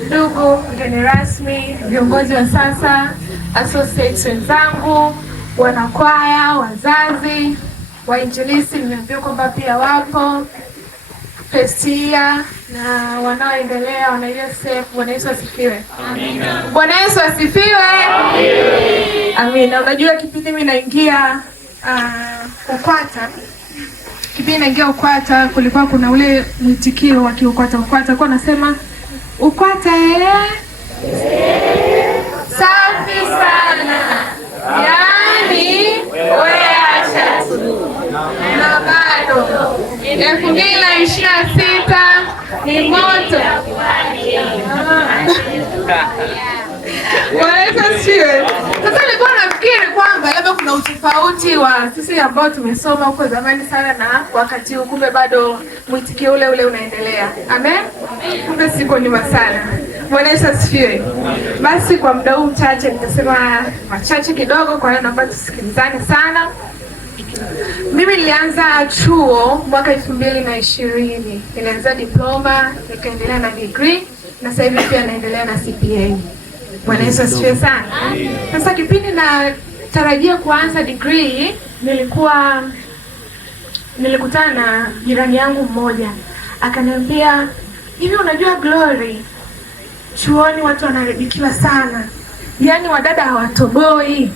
ndugu mgeni rasmi, viongozi wa sasa, associates wenzangu, wanakwaya, wazazi, wainjilisti nimeambiwa kwamba pia wapo, first year na wanaoendelea wana USF. Bwana Yesu asifiwe. Amina. Bwana Yesu asifiwe. Amina. Amina. Unajua kipindi mimi naingia UKWATA, kipindi naingia UKWATA kulikuwa kuna ule mwitikio wa UKWATA kwa nasema UKWATA safi sana, yaani wewe acha tu. Na bado 2026 ni moto. Sasa nilikuwa nafikiri kwamba labda kuna utofauti wa sisi ambao tumesoma huko zamani sana na wakati huu, kumbe bado mwitikio ule ule unaendelea. Amen. Kumbe siko nyuma sana. Bwana Yesu asifiwe. Basi kwa muda huu mchache nitasema machache kidogo, kwa hiyo naomba tusikilizane sana. Mimi nilianza chuo mwaka 2020. Nilianza diploma, nikaendelea na degree na sasa hivi pia naendelea na CPA. Bwana Yesu asifiwe sana. Sasa kipindi na tarajia kuanza degree, nilikutana na jirani yangu mmoja. Akaniambia, "Hivi unajua Glory, chuoni watu wanaribikiwa sana. Yaani wadada hawatoboi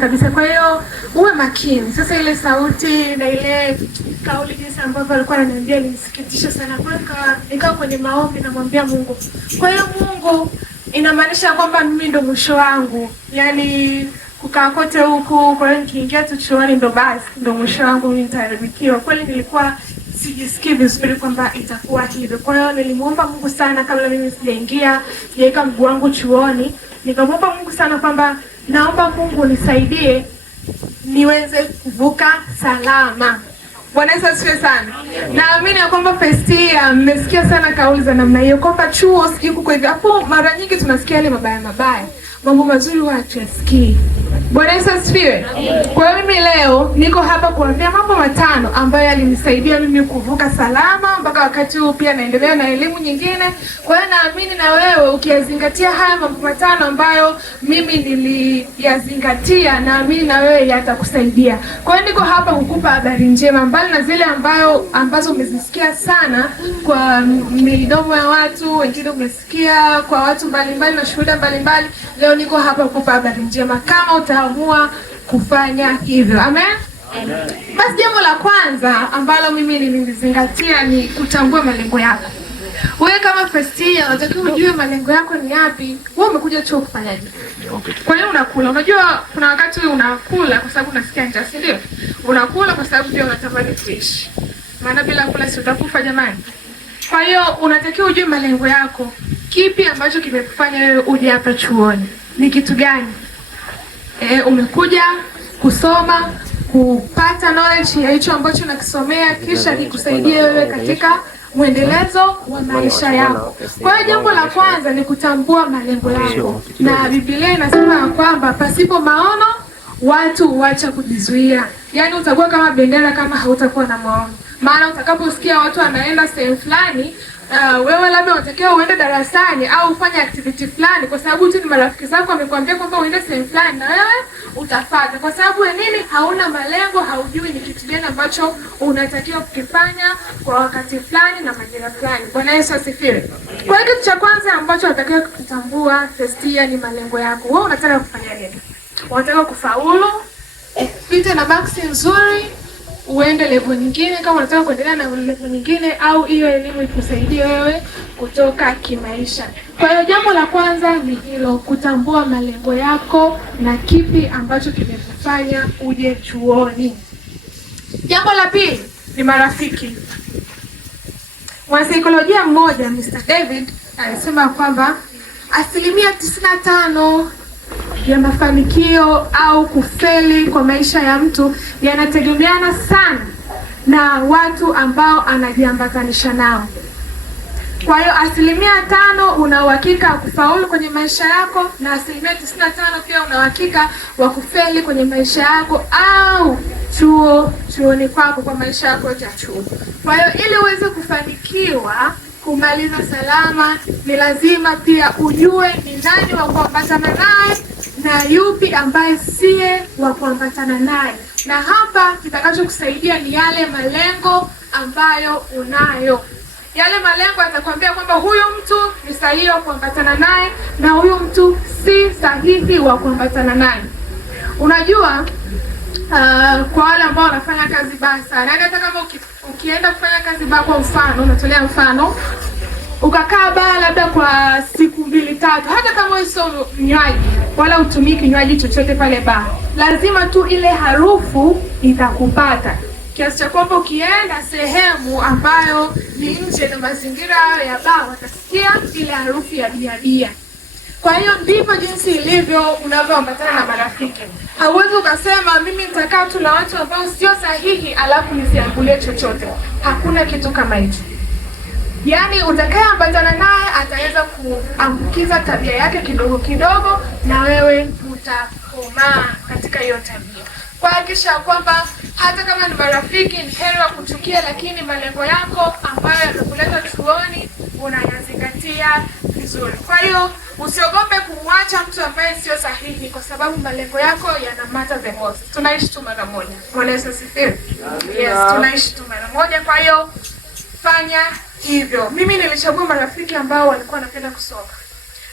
kabisa. Kwa hiyo uwe makini." Sasa ile sauti na ile kauli jinsi ambavyo alikuwa ananiambia ilisikitisha sana. Kwa nikawa kwenye maombi namwambia Mungu, kwa hiyo Mungu, inamaanisha kwamba mimi ndo mwisho wangu, yaani kukaa kote huku, kwa hiyo nikiingia tu chuoni ndo basi ndo mwisho wangu, mimi nitaharibikiwa. Kweli nilikuwa sijisikii vizuri kwamba itakuwa hivyo. Kwa hiyo nilimuomba Mungu sana kabla mimi sijaweka mguu wangu chuoni. Nikamwomba Mungu sana kwamba naomba Mungu nisaidie niweze kuvuka salama. Bwana Yesu asifiwe sana. Naamini ya kwamba first year mmesikia sana kauli za namna hiyo kwamba chuo sijui kuko hivi. Hapo mara nyingi tunasikia yale mabaya. Mambo mazuri watu yasikii. Bwana Yesu asifiwe. Kwa hiyo mimi leo niko hapa kuambia mambo 5 ambayo yalinisaidia mimi kuvuka salama mpaka wakati huu pia naendelea na elimu nyingine. Kwa hiyo naamini na wewe ukiyazingatia haya mambo 5 ambayo mimi niliyazingatia, naamini na wewe yatakusaidia. Kwa hiyo niko hapa kukupa habari njema, mbali na zile ambazo umezisikia sana kwa midomo ya watu, wengine umesikia kwa watu mbalimbali na shuhuda mbalimbali. Leo niko hapa kukupa habari njema kama utaamua kufanya hivyo. Amen. Basi jambo la kwanza ambalo mimi nilizingatia ni kutambua malengo yako. Wewe kama first year unatakiwa ujue malengo yako ni yapi. Wewe umekuja chuo kufanyaje? Kwa hiyo unakula. Unajua kuna wakati unakula kwa sababu unasikia njaa, si ndio? Unakula kwa sababu pia unatamani kuishi. Maana bila kula si utakufa jamani. Kwa hiyo unatakiwa ujue malengo yako. Kipi ambacho kimekufanya wewe uje hapa chuoni? Ni kitu gani? Umekuja kusoma, kupata knowledge ya hicho ambacho unakisomea, kisha kikusaidie wewe katika mwendelezo wa maisha yako. Kwa hiyo jambo la kwanza ni kutambua malengo yako. Na Biblia inasema kwamba pasipo maono watu huacha kujizuia. Yaani utakuwa kama bendera kama hautakuwa na maono. Maana utakaposikia watu wanaenda sehemu fulani, wewe labda unatakiwa uende darasani au ufanye activity fulani kwa sababu tu ni marafiki zako wamekwambia kwamba uende sehemu fulani, na wewe utafuata. Kwa sababu ya nini? Hauna malengo, haujui ni kitu gani ambacho unatakiwa kukifanya kwa wakati fulani na majira fulani. Bwana Yesu asifiwe. Kwa hiyo kitu cha kwanza ambacho unatakiwa kutambua first year ni malengo yako. Wewe unataka kufanya nini? Unataka kufaulu, upite na marks nzuri, uende level nyingine, kama unataka kuendelea na level nyingine, au hiyo elimu ikusaidie wewe kutoka kimaisha. Kwa hiyo jambo la kwanza ni hilo, kutambua malengo yako na kipi ambacho kimekufanya uje chuoni. Jambo la pili ni marafiki. Mwanasaikolojia mmoja Mr. David alisema kwamba 95% ya mafanikio au kufeli kwa maisha ya mtu yanategemeana sana na watu ambao anajiambatanisha nao. Kwa hiyo 5% una uhakika wa kufaulu kwenye maisha yako, na 95% pia una uhakika wa kufeli kwenye maisha yako au chuoni kwako, kwa maisha yako ya chuo. Kwa hiyo ili uweze kufanikiwa kumaliza salama, ni lazima pia ujue ni nani wa kuambatana naye na yupi ambaye siye wa kuambatana naye. Na hapa kitakachokusaidia ni yale malengo ambayo unayo. Yale malengo yatakwambia kwamba huyu mtu ni sahihi wa kuambatana naye na huyu mtu si sahihi wa kuambatana naye. Unajua, kwa wale ambao wanafanya kazi baa sana, hata kama ukienda kufanya kazi baa, kwa mfano, unatolea mfano, ukakaa baa labda kwa siku 2-3, hata kama wewe sio mnywaji wala utumii kinywaji chochote pale baa, lazima tu ile harufu itakupata, kiasi cha kwamba ukienda sehemu ambayo ni nje na mazingira ya baa watasikia ile harufu ya bia. Kwa hiyo ndivyo jinsi ilivyo unavyoambatana na marafiki. Hauwezi ukasema mimi nitakaa tu na watu ambao sio sahihi alafu nisiambulie chochote. Hakuna kitu kama hicho. Yaani utakayeambatana naye ataweza kuambukiza tabia yake kidogo kidogo, na wewe utakomaa katika hiyo tabia. Kwa hakikisha kwamba hata kama ni marafiki, ni heri wa kuchukia, lakini malengo yako ambayo yatakuleta chuoni unayazingatia vizuri. Kwa hiyo usiogope kumwacha mtu ambaye sio sahihi, kwa sababu malengo yako yana matter the most. Tunaishi tu mara moja. Bwana Yesu asifiwe. Yes, tunaishi tu mara moja, kwa hiyo fanya hivyo. Mimi nilichagua marafiki ambao walikuwa wanapenda kusoma,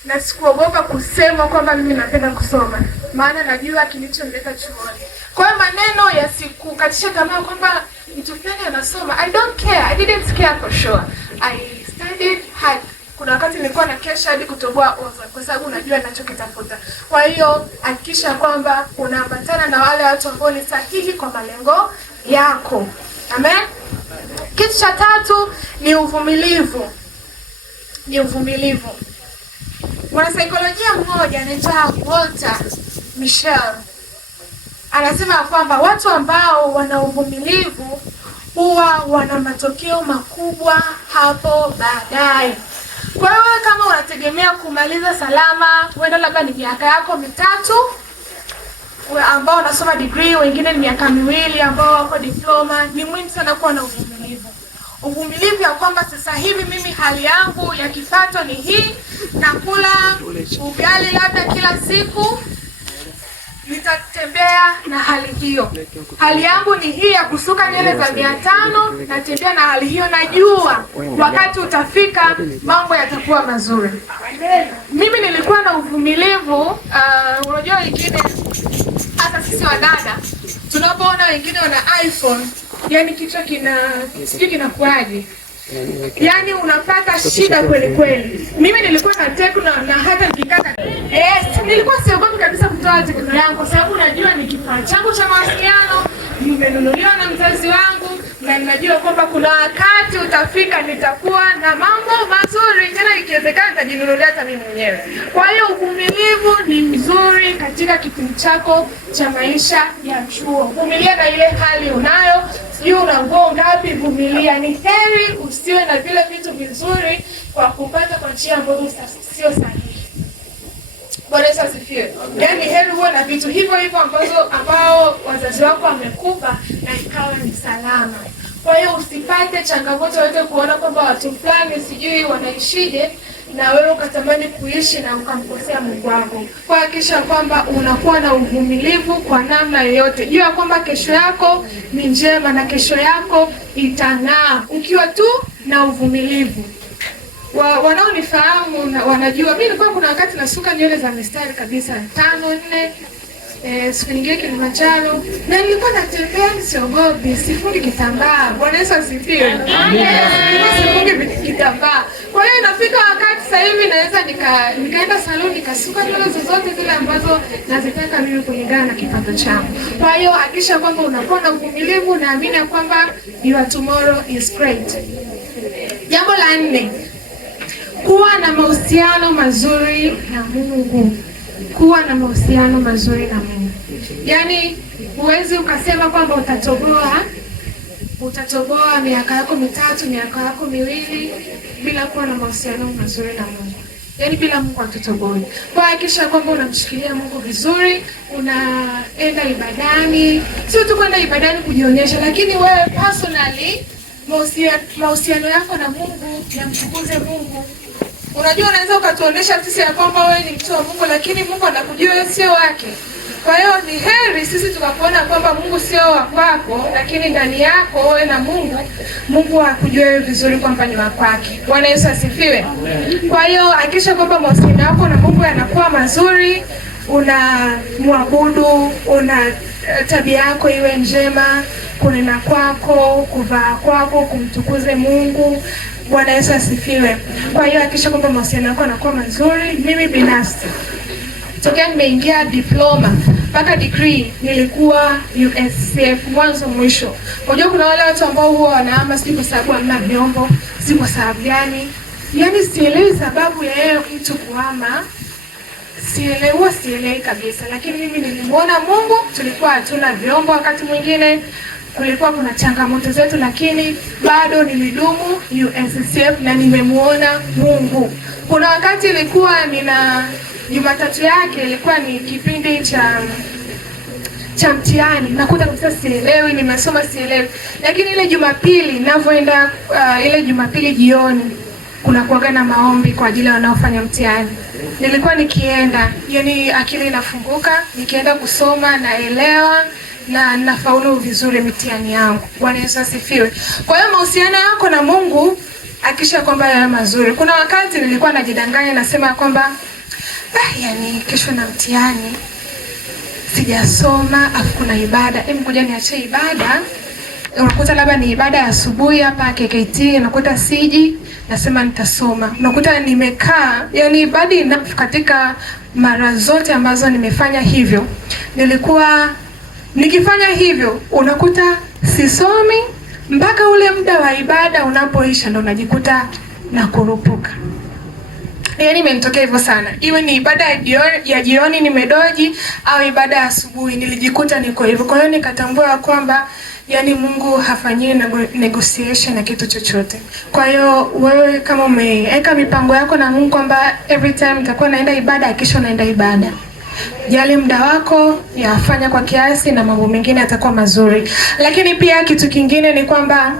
na sikuogopa kusema kwamba mimi napenda kusoma, maana najua kilichonileta chuoni. Kwa hiyo maneno yasikukatisha tamaa kwamba mtu fulani anasoma. I don't care. I didn't care for sure. I studied hard. Kuna wakati nilikuwa na kesha hadi kutoboa oza, kwa sababu unajua ninachokitafuta. Kwa hiyo hakikisha kwamba unaambatana na wale watu ambao ni sahihi kwa malengo yako. Amen. Kitu cha 3 ni uvumilivu. Ni uvumilivu. Mwanasaikolojia mmoja anaitwa Walter Mischel anasema kwamba watu ambao wana uvumilivu huwa wana matokeo makubwa hapo baadaye. Kwa hiyo kama unategemea kumaliza salama, huenda labda ni miaka yako 3, ambao unasoma degree, wengine ni miaka 2 ambao wako diploma, ni muhimu sana kuwa na uvumilivu. Uvumilivu ya kwamba sasa hivi mimi hali yangu ya kipato ni hii, nakula ugali labda kila siku, nitatembea na hali hiyo. Hali yangu ni hii ya kusuka nywele za 500, natembea na hali hiyo, najua wakati utafika mambo yatakuwa mazuri. Mimi nilikuwa na uvumilivu. Unajua wengine, hata sisi wadada, tunapoona wengine wana iPhone, yani kichwa kinakuaje, yani unapata shida kweli kweli. Mimi nilikuwa na Tecno, na hata nikikata nilikuwa siogopi kabisa kutoa Tecno yangu, kwa sababu najua ni kifaa changu cha mawasiliano, nimenunuliwa na mzazi wangu, na ninajua kwamba kuna wakati utafika nitakuwa na mambo mazuri, tena ikiwezekana nitajinunulia hata mimi mwenyewe. Kwa hiyo uvumilivu ni mzuri katika kipindi chako cha maisha ya chuo. Vumilia na ile hali unayo. Sijui una nguo ngapi, vumilia. Ni heri usiwe na vile vitu vizuri kwa kupata kwa njia ambazo sio sahihi. Bwana Yesu asifiwe. Yaani heri uwe na vitu hivyo hivyo ambao wazazi wako wamekupa na ikawa ni salama. Kwa hiyo usipate changamoto yote kuona kwamba watu fulani sijui wanaishije na wewe ukatamani kuishi na ukamkosea Mungu wako. Kwa hakikisha kwamba unakuwa na uvumilivu kwa namna yoyote. Jua kwamba kesho yako ni njema na kesho yako itang'aa ukiwa tu na uvumilivu. Wanaonifahamu wanajua mimi nilikuwa kuna wakati nasuka nywele za mistari kabisa 5-4, siku nyingine Kilimanjaro, na nilikuwa natembea siogopi, sifungi kitambaa. Bwana Yesu asifiwe. Sifungi kitambaa. Kwa hiyo inafika wakati sasa hivi naweza nikaenda saluni nikasuka nywele zozote zile ambazo nazitaka mimi kulingana na kipato changu. Kwa hiyo hakikisha kwamba unakuwa na uvumilivu, na amini kwamba your tomorrow is great. Jambo la 4, kuwa na mahusiano mazuri na Mungu. Kuwa na mahusiano mazuri na Mungu. Yaani huwezi ukasema kwamba utatoboa miaka yako 3, miaka yako 2 bila kuwa na mahusiano mazuri na Mungu. Yaani bila Mungu hatutoboi. Kwa hakikisha kwamba unamshikilia Mungu vizuri, unaenda ibadani. Sio tu kwenda ibadani kujionyesha, lakini wewe personally mahusiano yako na Mungu yamtukuze Mungu. Unajua, unaweza ukatuonesha sisi ya kwamba wewe ni mtu wa Mungu, lakini Mungu anakujua wewe sio wake. Kwa hiyo ni heri sisi tukakuona kwamba Mungu sio wa kwako, lakini ndani yako wewe na Mungu akujue wewe vizuri kwamba ni wa kwake. Bwana Yesu asifiwe. Kwa hiyo hakikisha kwamba mahusiano yako na Mungu yanakuwa mazuri, unamwabudu, una tabia yako iwe njema, kunena kwako, kuvaa kwako kumtukuze Mungu. Bwana Yesu asifiwe. Kwa hiyo hakikisha kwamba mahusiano yako yanakuwa mazuri. Mimi binafsi tokea nimeingia diploma mpaka degree nilikuwa USCF mwanzo mwisho. Unajua kuna wale watu ambao huwa wanahama si kwa sababu hamna vyombo, si kwa sababu gani. Yaani sielewi sababu ya yeye mtu kuhama. Sielewi kabisa, lakini mimi nilimwona Mungu. Tulikuwa hatuna vyombo, wakati mwingine kulikuwa kuna changamoto zetu, lakini bado nilidumu USCF na nimemuona Mungu. Kuna wakati ilikuwa Jumatatu yake ilikuwa ni kipindi cha mtihani, nakuta kabisa sielewi, nimesoma sielewi. Lakini ile Jumapili ninavyoenda ile Jumapili jioni kuna kuaga na maombi kwa ajili ya wanaofanya mtihani. Nilikuwa nikienda, yani akili inafunguka, nikienda kusoma naelewa na nafaulu vizuri mitihani yangu. Bwana Yesu asifiwe. Kwa hiyo mahusiano yako na Mungu hakikisha kwamba yawe mazuri. Kuna wakati nilikuwa najidanganya nasema kwamba yani kesho na mtihani, sijasoma, afu kuna ibada. Ngoja niache ibada. Unakuta labda ni ibada ya asubuhi hapa KKT, unakuta siji, nasema nitasoma. Unakuta nimekaa, yani ibada katika mara zote ambazo nimefanya hivyo, nilikuwa nikifanya hivyo, unakuta sisomi mpaka ule muda wa ibada unapoisha, ndo unajikuta na kurupuka. Yaani imenitokea hivyo sana. Iwe ni ibada ya jioni nimedoji au ibada ya asubuhi, nilijikuta niko hivyo. Kwa hiyo nikatambua kwamba yani Mungu hafanyii negotiation na kitu chochote. Kwa hiyo wewe kama umeweka mipango yako na Mungu kwamba every time nitakuwa naenda ibada, hakikisha naenda ibada. Jali muda wako, yafanya kwa kiasi na mambo mengine yatakuwa mazuri. Lakini pia kitu kingine ni kwamba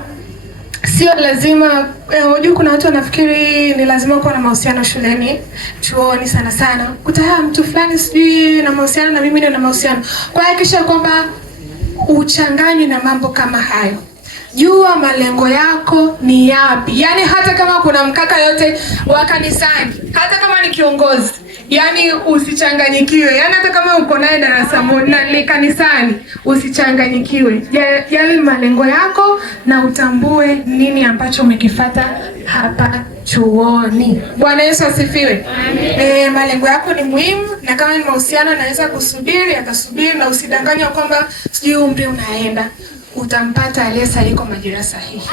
sio lazima, unajua kuna watu wanafikiri ni lazima kuwa na mahusiano shuleni, chuoni sana sana. Utaha mtu fulani sijui na mahusiano na mimi na mahusiano. Kwa hiyo hakikisha kwamba uchanganye na mambo kama hayo. Jua malengo yako ni yapi. Yaani hata kama kuna mkaka yote wa kanisani, hata kama ni kiongozi, yani usichanganyikiwe. Yani hata kama uko naye darasa moja ni kanisani, usichanganyikiwe. Yale malengo yako na utambue nini ambacho umekifuata hapa chuoni. Bwana Yesu asifiwe. Malengo yako ni muhimu, na kama ni mahusiano naweza kusubiri, atasubiri, na usidanganye kwamba sijui umri unaenda. Utampata aliyesahihi kwa majira sahihi.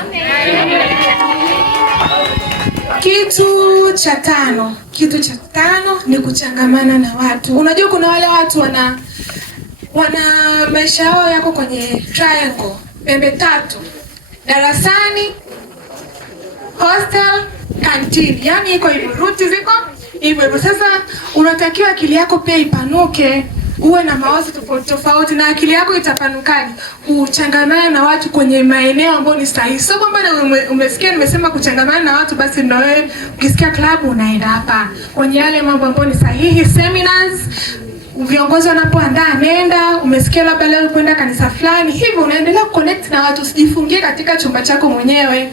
Kitu cha tano ni kuchangamana na watu. Unajua kuna wale watu wana maisha yao yako kwenye triangle, pembe tatu: darasani, hostel, canteen. Yani iko hivyo, ruti ziko hivyo. Sasa unatakiwa akili yako pia ipanuke, uwe na mawazo tofauti tofauti. Na akili yako itapanukaje? Uchangamane na watu kwenye maeneo ambayo ni sahihi. Sio kwamba umesikia nimesema kuchangamana na watu basi ndio wewe ukisikia klabu unaenda. Hapa kwenye yale mambo ambayo ni sahihi. Seminars, viongozi wanapoandaa nenda. Umesikia labda leo kwenda kanisa fulani, hivyo unaendelea kuconnect na watu. Usijifungie katika chumba chako mwenyewe.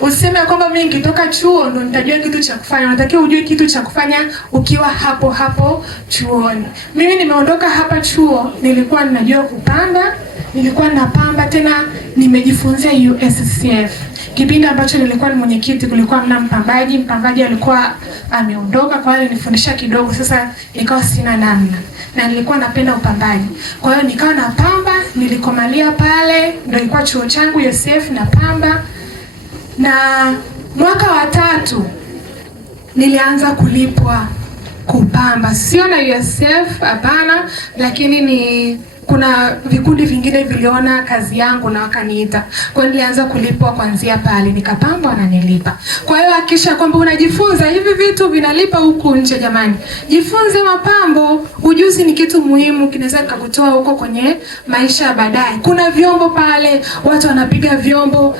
Usiseme kwamba mimi nikitoka chuo ndo nitajua kitu cha kufanya. Unatakiwa ujue kitu cha kufanya ukiwa hapo chuoni. Mimi nimeondoka hapa chuo, nilikuwa ninajua kupamba, nilikuwa napamba, tena nimejifunzia USCF. Kipindi ambacho nilikuwa ni mwenyekiti kulikuwa hamna mpambaji. Mpambaji alikuwa ameondoka, kwa hiyo nilifundisha kidogo. Sasa nikawa sina namna, na nilikuwa napenda upambaji. Kwa hiyo nikawa napamba, nilikomalia pale, ndio ilikuwa chuo changu USCF na pamba. Na mwaka wa 3 nilianza kulipwa kupamba. Sio na USCF, hapana, lakini kuna vikundi vingine viliona kazi yangu na wakaniita. Kwa hiyo nilianza kulipwa kuanzia pale, nikapambwa na nilipa. Kwa hiyo hakikisha kwamba unajifunza hivi vitu vinalipa huku nje jamani. Jifunze mapambo, ujuzi ni kitu muhimu, kinaweza kukutoa huko kwenye maisha baadaye. Kuna vyombo pale, watu wanapiga vyombo.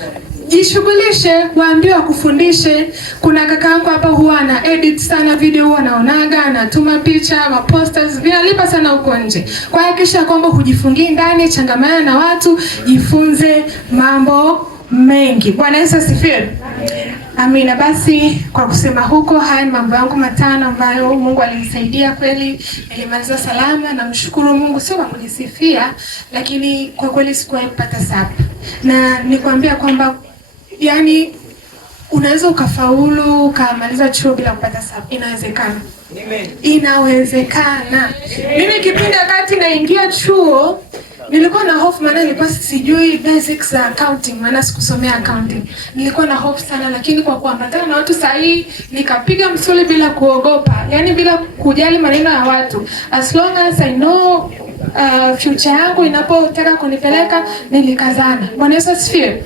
jishughulishe, waambie wakufundishe. Kuna kaka yangu hapa huwa ana edit sana video, huwa anaonaga, anatuma picha, posters, vinalipa sana huko nje. Kwa hakikisha kwamba hujifungii ndani, changamana na watu, jifunze mambo mengi. Bwana Yesu asifiwe. Amina. Basi kwa kusema huko, haya ni mambo yangu matano ambayo Mungu alinisaidia kweli, nilimaliza salama. Namshukuru Mungu, sio kwa kujisifia, lakini kwa kweli sikuwahi kupata sapa. Na nikwambia kwamba yani unaweza ukafaulu ukamaliza chuo bila kupata sapa. Inawezekana. Amen. Inawezekana. Mimi kipindi wakati naingia chuo nilikuwa na hofu, maana nilikuwa sijui basics za accounting, maana sikusomea accounting. Nilikuwa na hofu sana, lakini kwa kuambatana na watu sahihi nikapiga msuli bila kuogopa. Yani bila kujali maneno ya watu. As long as I know future yangu inapotaka kunipeleka, nilikazana. Bwana Yesu asifiwe.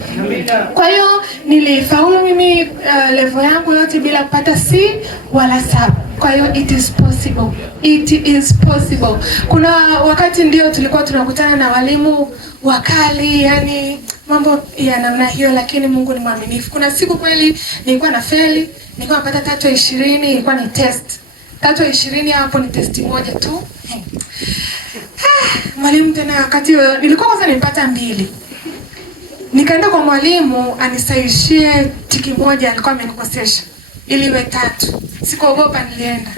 Kwa hiyo nilifaulu mimi level yangu yote bila kupata C wala saba. Kwa hiyo it is possible. It is possible. Kuna wakati ndio tulikuwa tunakutana na walimu wakali, yani mambo ya namna hiyo, lakini Mungu ni mwaminifu. Kuna siku kweli nilikuwa na feli, nilikuwa napata 3.20, ilikuwa ni test. 3.20 hapo ni testi moja tu. Mwalimu tena wakati nilikuwa kwanza nilipata 2. Nikaenda kwa mwalimu anisaishie tiki moja, alikuwa amenikosesha ili iwe 3. Sikuogopa, nilienda.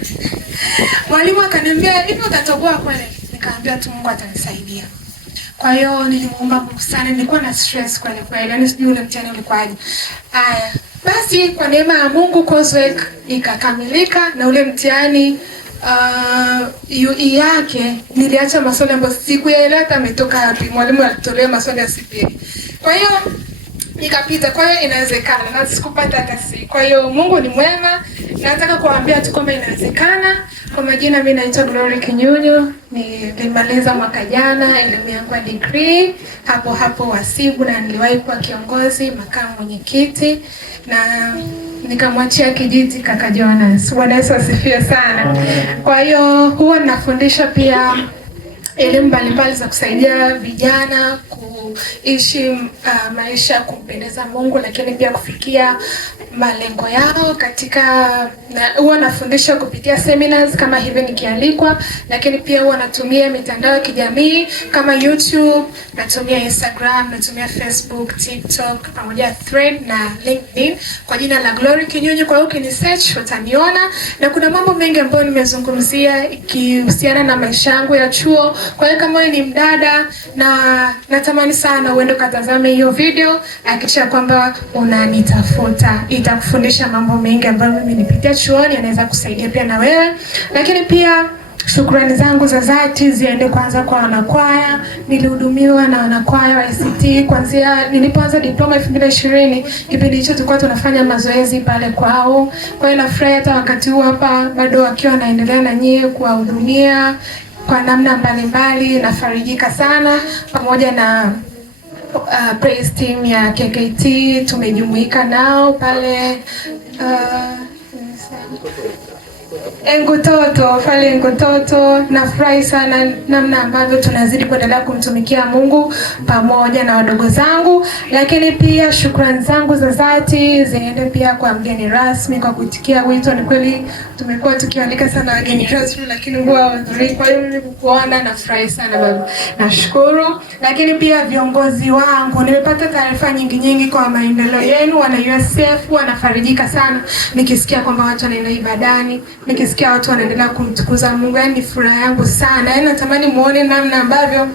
Mwalimu akaniambia, "Hivi utatoboa kweli?" Nikaambia tu Mungu atanisaidia. Kwa hiyo nilimuomba Mungu sana, nilikuwa na stress kweli kweli. Yaani sijui ule mtihani ulikuwaje. Haya, basi kwa neema ya Mungu coursework ikakamilika na ule mtihani UE yake niliacha maswali ambayo sikuyaelewa hata ametoka wapi. Mwalimu alitolea maswali ya CPA. Kwa hiyo nikapita. Kwa hiyo inawezekana, na sikupata hata C. Kwa hiyo Mungu ni mwema. Nataka kuambia tu kwamba inawezekana. Kwa majina mimi naitwa Glory Kinyunyu. Nilimaliza mwaka jana elimu yangu ya degree hapo Wasibu, na niliwahi kuwa kiongozi, makamu mwenyekiti, na nikamwachia kijiti kaka Jonas. Bwana Yesu asifiwe sana. Kwa hiyo huwa nafundisha pia elimu mbalimbali za kusaidia vijana kuishi maisha kumpendeza Mungu, lakini pia kufikia malengo yao katika, huwa nafundisha kupitia seminars kama hivi nikialikwa, lakini pia huwa natumia mitandao ya kijamii kama YouTube, natumia Instagram, natumia Facebook, TikTok, pamoja Thread na LinkedIn kwa jina la Glory Kinyunyu. Kwa hiyo ukini search utaniona, na kuna mambo mengi ambayo nimezungumzia ikihusiana na maisha yangu ya chuo. Kwa hiyo kama wewe ni mdada na natamani sana uende ukatazame hiyo video, hakikisha kwamba unanitafuta. Itakufundisha mambo mengi ambayo mimi nipitia chuoni, yanaweza kusaidia pia na wewe. Lakini pia shukrani zangu za dhati ziende kwanza kwa wanakwaya. Nilihudumiwa na wanakwaya wa ICT kuanzia nilipoanza diploma 2020. Kipindi hicho tulikuwa tunafanya mazoezi pale kwao. Kwa hiyo nafurahi hata wakati huu hapa bado wakiwa naendelea na nyie kuwahudumia kwa namna mbalimbali. Nafarijika sana pamoja na praise team ya KKT, tumejumuika nao pale Ngutoto, pale Ngutoto. Nafurahi sana namna ambavyo tunazidi kuendelea kumtumikia Mungu pamoja na wadogo zangu. Lakini pia shukrani zangu za dhati ziende pia kwa mgeni rasmi kwa kuitikia wito. Ni kweli tumekuwa tukialika sana wageni rasmi, lakini huwa hawahudhurii. Kwa hiyo mimi kukuona nafurahi sana baba. Nashukuru. Lakini pia viongozi wangu, nimepata taarifa nyingi kwa maendeleo yenu. Wana USF wanafarijika sana nikisikia kwamba watu wanaenda ibadani, nikisikia watu wanaendelea kumtukuza Mungu. Yaani furaha yangu sana. Yaani natamani muone namna ambavyo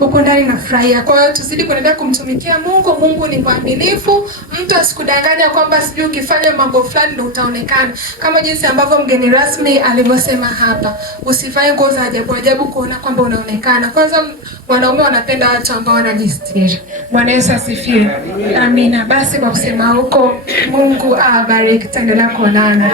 huko ndani nafurahia. Kwa hiyo tuzidi kuendelea kumtumikia Mungu. Mungu ni mwaminifu. Mtu asikudanganya kwamba sijui ukifanya mambo fulani ndio utaonekana. Kama jinsi ambavyo mgeni rasmi alivyosema hapa. Usivae nguo za ajabu kuona kwamba unaonekana. Kwanza wanaume wanapenda watu ambao wanajistiri. Bwana Yesu asifiwe. Amina. Basi kwa kusema huko, Mungu awabariki. Tutaendelea kuonana.